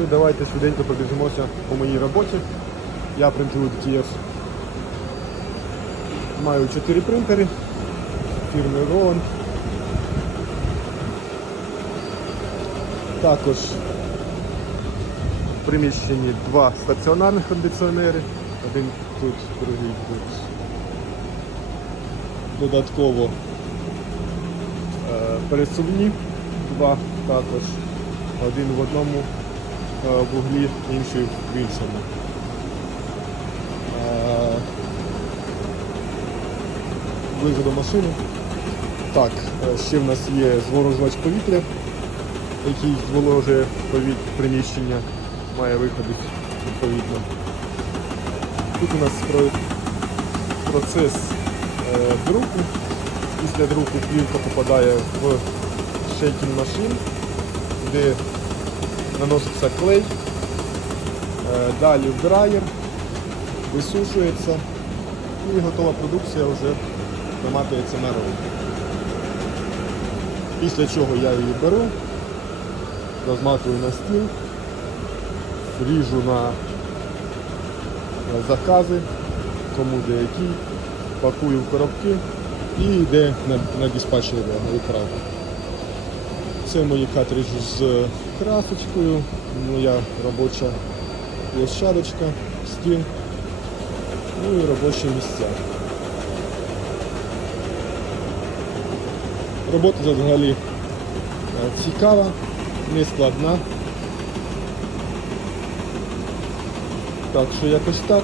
Ну і давайте швиденько пробіжимося по моїй роботі. Я принтую DTS. Маю 4 принтери фірми Rowan. Також в приміщенні два стаціонарних кондиціонери. Один тут, другий тут. Додатково е, пересувні, два також. Один в одному вуглі, інший в іншому. Е, до машини. Так, е, ще в нас є зворожувач повітря, який зволожує приміщення, має виходити відповідно. Тут у нас процес е, друку. Після друку плівка попадає в шейкінг машин, де наноситься клей, е, далі в висушується і готова продукція вже наматується на ролик. Після чого я її беру, розматую на стіл, ріжу на закази, кому де які, пакую в коробки і йде на, на диспатчера на відправку. Це мої картриджі з красочкою, моя робоча площадочка, стіл, ну і робочі місця. Робота взагалі е, цікава, не складна. Так що якось так.